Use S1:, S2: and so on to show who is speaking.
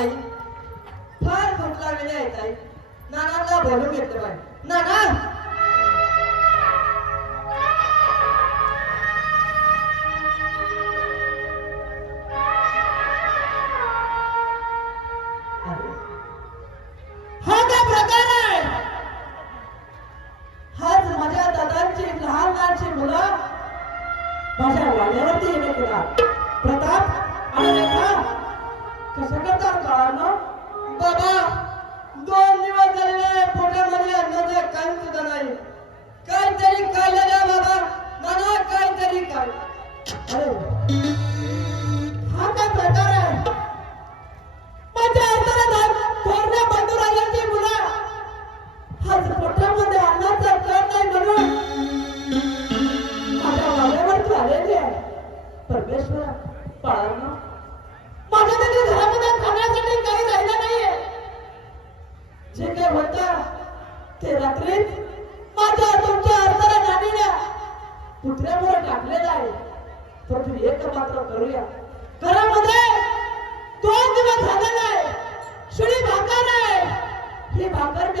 S1: ताई. फार भूक लागलेली आहे ताई. नानाला बोलून घेते बाय नाना! माझ्या वाड्यावरती प्रताप आणि रेखा कसं करता बाबा दोन दिवस झालेले पोटामध्ये अन्नाचं काही सुद्धा नाही. काहीतरी खायला द्या बाबा मला काहीतरी काय अरे. हा काय प्रकार आहे? माझ्या थोरल्या मुलं? पोटामध्ये कण नाही म्हणून. माझ्या वाड्यावरती आलेली आहे. परमेश्वर माझ्या तरी घरामध्ये खाण्यासाठी काही राहिलं नाहीये जे काही होतं ते रात्रीत माझ्या तुमच्या अर्धाला नाणीला पुतळ्यावर टाकलेलं आहे? परंतु एक मात्र करूया. घरामध्ये दोन दिवस झालेला आहे शिळी भाकर आहे ही भाकर मी